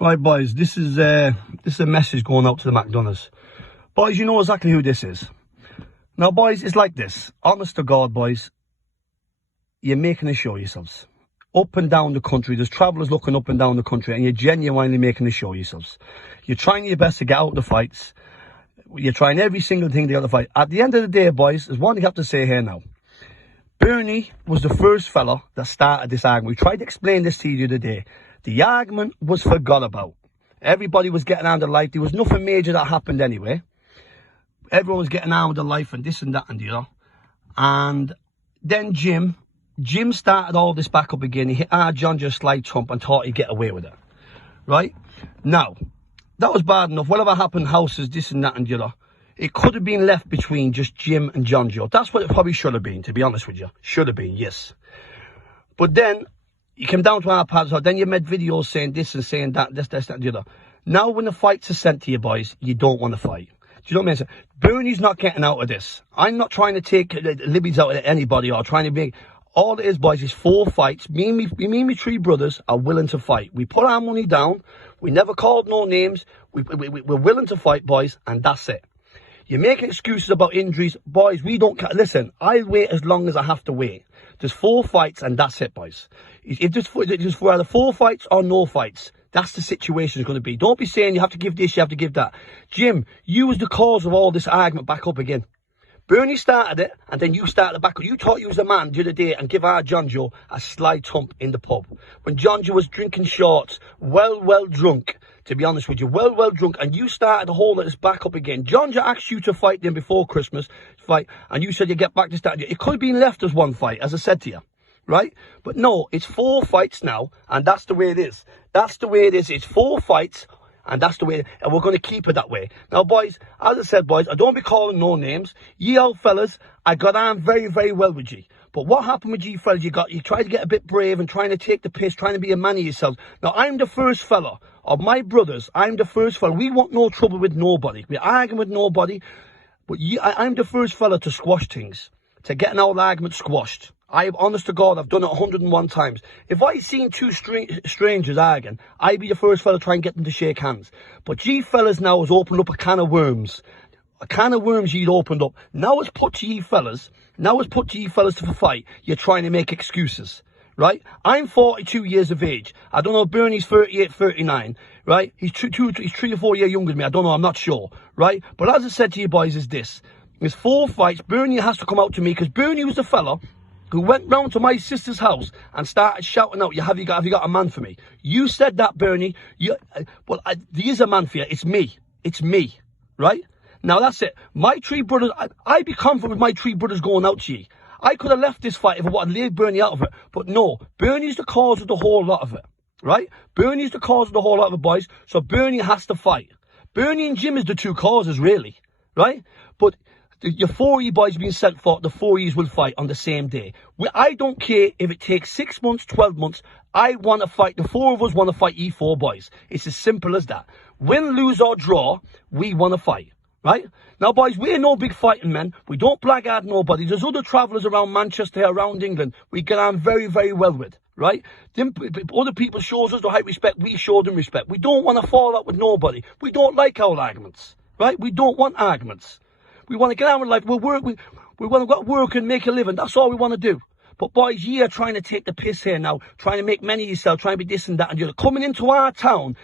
Right, boys, this is a message going out to the Mcdonaghs. Boys, you know exactly who this is. Now, boys, it's like this. Honest to God, boys, you're making a show of yourselves. Up and down the country, there's travellers looking up and down the country, and you're genuinely making a show of yourselves. You're trying your best to get out the fights. You're trying every single thing to get out the fight. At the end of the day, boys, there's one thing I have to say here now. Bernie was the first fella that started this argument. We tried to explain this to you the other day. The argument was forgot about. Everybody was getting on with life. There was nothing major that happened anyway. Everyone was getting on with their life and this and that and the other. And then Jim started all this back up again. He hit John just slight trump and thought he'd get away with it. Right? Now, that was bad enough. Whatever happened, houses, this and that and the other. It could have been left between just Jim and John Joe. That's what it probably should have been, to be honest with you. Should have been, yes. But then, you came down to our pads, then you made videos saying this and saying that, this, that, and the other. Now, when the fights are sent to you, boys, you don't want to fight. Do you know what I mean? Bernie's not getting out of this. I'm not trying to take libbies out of anybody or trying to make... All it is, boys, is 4 fights. Me and my 3 brothers are willing to fight. We put our money down. We never called no names. We're willing to fight, boys, and that's it. You're making excuses about injuries. Boys, we don't... Listen, I'll wait as long as I have to wait. There's 4 fights, and that's it, boys. It's just for either 4 fights or no fights. That's the situation it's going to be. Don't be saying you have to give this, you have to give that. Jim, you was the cause of all this argument back up again. Bernie started it, and then you started back up. You thought you was the man the other day and give our John Joe a sly thump in the pub. When John Joe was drinking shorts, well drunk, to be honest with you, well drunk, and you started the whole of this back up again. John Joe asked you to fight them before Christmas, and you said you get back to start. It could have been left as 1 fight, as I said to you, right? But no, it's 4 fights now, and that's the way it is. That's the way it is. It's 4 fights. And that's the way, and we're going to keep it that way. Now, boys, as I said, boys, I don't be calling no names. Ye old fellas, I got on very well with ye. But what happened with ye fellas, you tried to get a bit brave and trying to take the piss, trying to be a man of yourselves. Now, I'm the first fella of my brothers. I'm the first fella. We want no trouble with nobody. We're arguing with nobody. But I'm the first fella to squash things, to get an old argument squashed. Honest to God, I've done it 101 times. If I seen 2 strangers arguing, I'd be the first fella to try and get them to shake hands. But ye fellas now has opened up a can of worms. A can of worms you'd opened up. Now it's put to ye fellas. Now it's put to ye fellas to fight. You're trying to make excuses. Right? I'm 42 years of age. I don't know, Bernie's 38, 39. Right? He's 3 or 4 years younger than me. I don't know, I'm not sure. Right? But as I said to you boys, is this. There's 4 fights. Bernie has to come out to me because Bernie was the fella who went round to my sister's house and started shouting out, have you got a man for me? You said that, Bernie. There is a man for you. It's me. It's me. Right? Now, that's it. My 3 brothers, I'd be confident with my 3 brothers going out to you. I could have left this fight if I wanted to leave Bernie out of it. But no, Bernie's the cause of the whole lot of it. Right? Bernie's the cause of the whole lot of it, boys. So Bernie has to fight. Bernie and Jim is the 2 causes, really. Right? But... your 4 of you boys being sent for, the 4 of you will fight on the same day. I don't care if it takes 6 months, 12 months. I want to fight. The 4 of us want to fight you 4 boys. It's as simple as that. Win, lose or draw, we want to fight. Right? Now, boys, we're no big fighting men. We don't blackguard nobody. There's other travellers around Manchester, around England. We get on very well with. Right? Other people shows us the high respect. We show them respect. We don't want to fall out with nobody. We don't like our arguments. Right? We don't want arguments. We want to get on with life. We want to work and make a living. That's all we want to do. But boys, you are trying to take the piss here now, trying to make money yourself, trying to be this and that and the other. Coming into our town,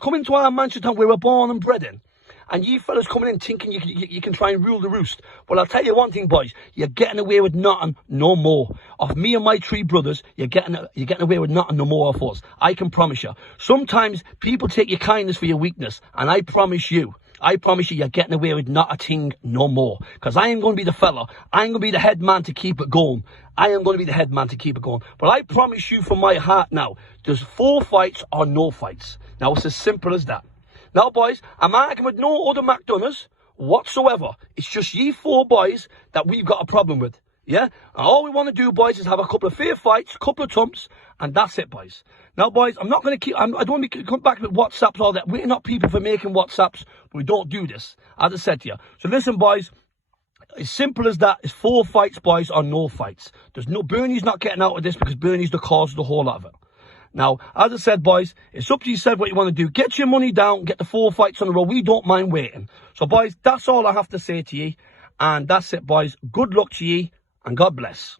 coming to our Manchester town where we're born and bred in. And you fellas coming in thinking you can try and rule the roost. Well, I'll tell you one thing, boys. You're getting away with nothing no more. Of me and my 3 brothers, you're getting away with nothing no more of us. I can promise you. Sometimes people take your kindness for your weakness. And I promise you, you're getting away with not a thing no more. Because I am going to be the fella. I am going to be the head man to keep it going. I am going to be the head man to keep it going. But I promise you from my heart now, there's 4 fights or no fights. Now, it's as simple as that. Now, boys, I'm arguing with no other Mcdonaghs whatsoever. It's just ye 4 boys that we've got a problem with. Yeah? And all we want to do, boys, is have a couple of fair fights, a couple of thumps, and that's it, boys. Now, boys, I'm not going to I don't want to come back with WhatsApps, all that. We're not people for making WhatsApps. We don't do this, as I said to you. So listen, boys, as simple as that. It's 4 fights, boys, or no fights. Bernie's not getting out of this because Bernie's the cause of the whole lot of it. Now, as I said, boys, it's up to yourself what you want to do. Get your money down, get the 4 fights on the road. We don't mind waiting. So, boys, that's all I have to say to ye. And that's it, boys. Good luck to ye, and God bless.